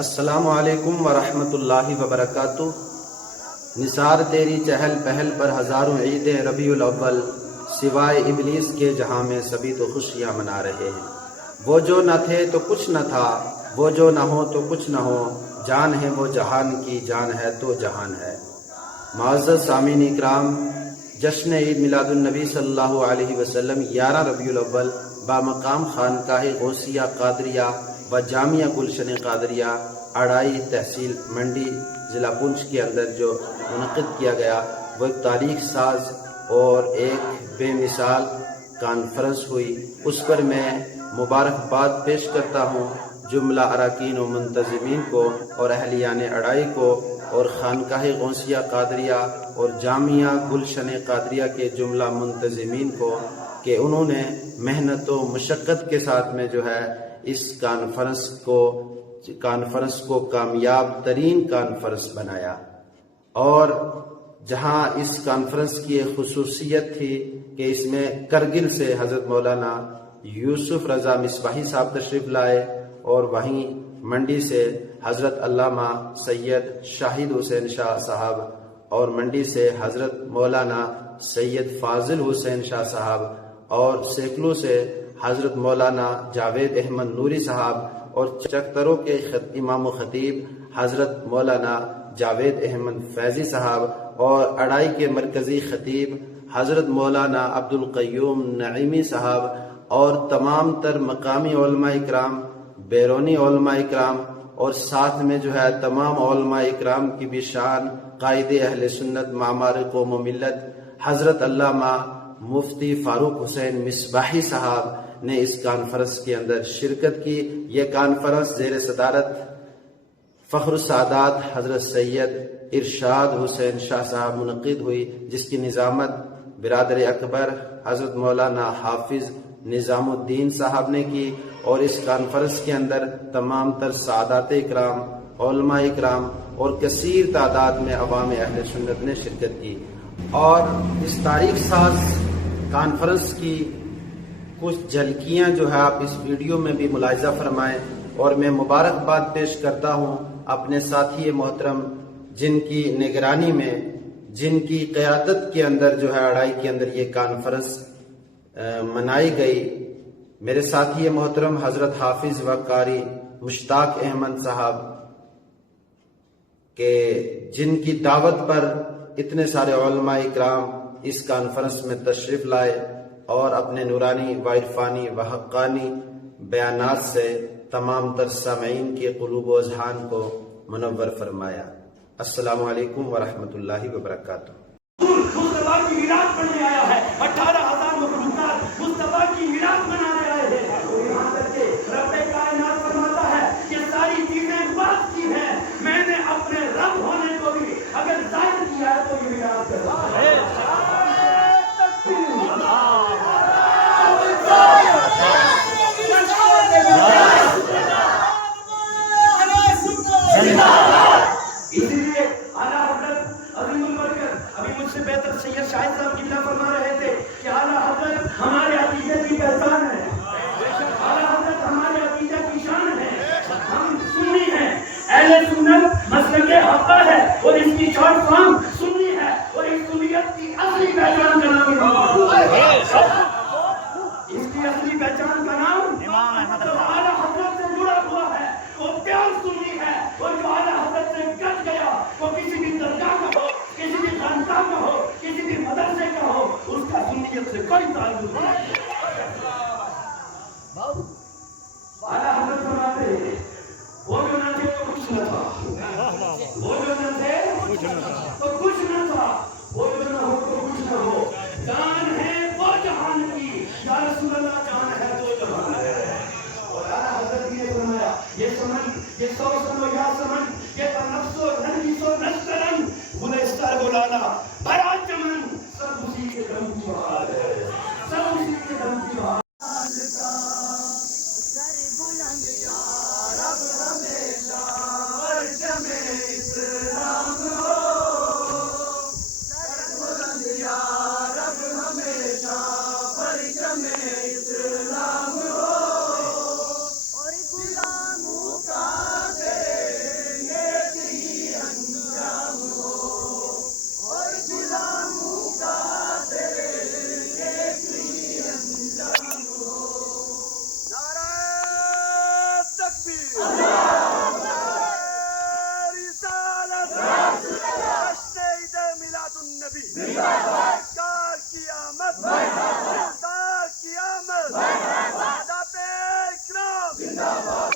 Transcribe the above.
السلام علیکم ورحمۃ اللہ وبرکاتہ۔ نثار تیری چہل پہل پر ہزاروں عید ربیع الاول، سوائے ابلیس کے جہاں میں سبھی تو خوشیاں منا رہے ہیں۔ وہ جو نہ تھے تو کچھ نہ تھا، وہ جو نہ ہو تو کچھ نہ ہو، جان ہے وہ جہان کی، جان ہے تو جہان ہے۔ معزز سامعین اکرام، جشن عید میلاد النبی صلی اللہ علیہ وسلم 11 ربیع الاول بامقام خانقاہ غوثیہ قادریہ و جامعہ گلشن قادریہ اڑائی تحصیل منڈی ضلع پونچھ کے اندر جو منعقد کیا گیا، وہ ایک تاریخ ساز اور ایک بے مثال کانفرنس ہوئی۔ اس پر میں مبارکباد پیش کرتا ہوں جملہ اراکین و منتظمین کو اور اہلیان اڑائی کو، اور خانقاہ غوثیہ قادریہ اور جامعہ گلشن قادریہ کے جملہ منتظمین کو کہ انہوں نے محنت و مشقت کے ساتھ میں جو ہے اس کانفرنس کو کامیاب ترین کانفرنس بنایا۔ اور جہاں اس کانفرنس کی ایک خصوصیت تھی کہ اس میں کرگل سے حضرت مولانا یوسف رضا مصباحی صاحب تشریف لائے، اور وہیں منڈی سے حضرت علامہ سید شاہد حسین شاہ صاحب، اور منڈی سے حضرت مولانا سید فاضل حسین شاہ صاحب، اور سیکلو سے حضرت مولانا جاوید احمد نوری صاحب، اور چکتروں کے امام و خطیب حضرت مولانا جاوید احمد فیضی صاحب، اور اڑائی کے مرکزی خطیب حضرت مولانا عبدالقیوم نعیمی صاحب، اور تمام تر مقامی علماء اکرام، بیرونی علماء اکرام، اور ساتھ میں جو ہے تمام علماء اکرام کی بھی شان قائد اہل سنت معمار قوم و ملت حضرت علامہ مفتی فاروق حسین مصباحی صاحب نے اس کانفرنس کے اندر شرکت کی۔ یہ کانفرنس زیر صدارت فخر السادات حضرت سید ارشاد حسین شاہ صاحب منعقد ہوئی، جس کی نظامت برادر اکبر حضرت مولانا حافظ نظام الدین صاحب نے کی، اور اس کانفرنس کے اندر تمام تر سعادات اکرام، علماء اکرام اور کثیر تعداد میں عوام اہل سنت نے شرکت کی۔ اور اس تاریخ ساز کانفرنس کی کچھ جھلکیاں جو ہے آپ اس ویڈیو میں بھی ملاحظہ فرمائیں، اور میں مبارکباد پیش کرتا ہوں اپنے ساتھی محترم جن کی نگرانی میں، جن کی قیادت کے اندر جو ہے اڑائی کے اندر یہ کانفرنس منائی گئی، میرے ساتھی محترم حضرت حافظ و قاری مشتاق احمد صاحب، کہ جن کی دعوت پر اتنے سارے علماء اکرام اس کانفرنس میں تشریف لائے اور اپنے نورانی و عرفانی و حقانی بیانات سے تمام تر سامعین کے قلوب و اذہان کو منور فرمایا۔ السلام علیکم ورحمۃ اللہ وبرکاتہ۔ مصطفیٰ کی میراث بننے آیا ہے، 18,000 مخلوقات مصطفیٰ کی میراث بنانے آئے ہیں۔ یہاں تک کہ رب کائنات فرماتا ہے کہ ساری چیزیں بات کی ہیں، میں نے اپنے رب ہونے کو بھی اگر ظاہر کیا ہے تو یہ میراث ہے۔ اسی لیے اعلیٰ حضرت عظیم البرکت ابھی مجھ سے بہتر سید شاہد صاحب قبلہ فرما رہے تھے کہ اعلیٰ حضرت ہمارے عقیدے کی پہچان ہے، اعلیٰ حضرت ہمارے عقیدے کی شان ہے، ہم سنی ہیں، اہل سنت مسلک حق ہے، اور اس کی شارٹ فارم سنی ہے، اور اس سنیت کی اصلی پہچان کا نام امام ہے۔ اس کی اصلی پہچان کا نام جو اعلیٰ حضرت سے جڑا ہوا ہے وہ پیار سنی ہے، اور جو اعلیٰ حضرت سے کٹ گیا وہ کسی بھی درگاہ کا ہو، کسی بھی خانقاہ کا ہو، کسی بھی مدرسے کا ہو، اس کا سنیت سے کوئی تعلق نہیں۔ اعلیٰ حضرت فرماتے ہیں وہ جو نہ تھے تو کچھ نہ تھا، وہ جو نہ تھے تو کچھ نہ تھا، وہ جو نہ ہو تو کچھ نہ ہو، جان ہے وہ جہان کی، یا رسول اللہ جان ہے تو جہان ہے۔ اور اعلیٰ حضرت نے فرمایا یہ سمن، یہ سو سنو یا سمن، یہ نفس و رنجش و نسترن گلستر گلانا بڑا چمن، سب اسی کے دم کی بہار ہے، سب اسی کے دم کی بہار۔ سرکار کی آمد سرکار کی آمد صحابہ اکرام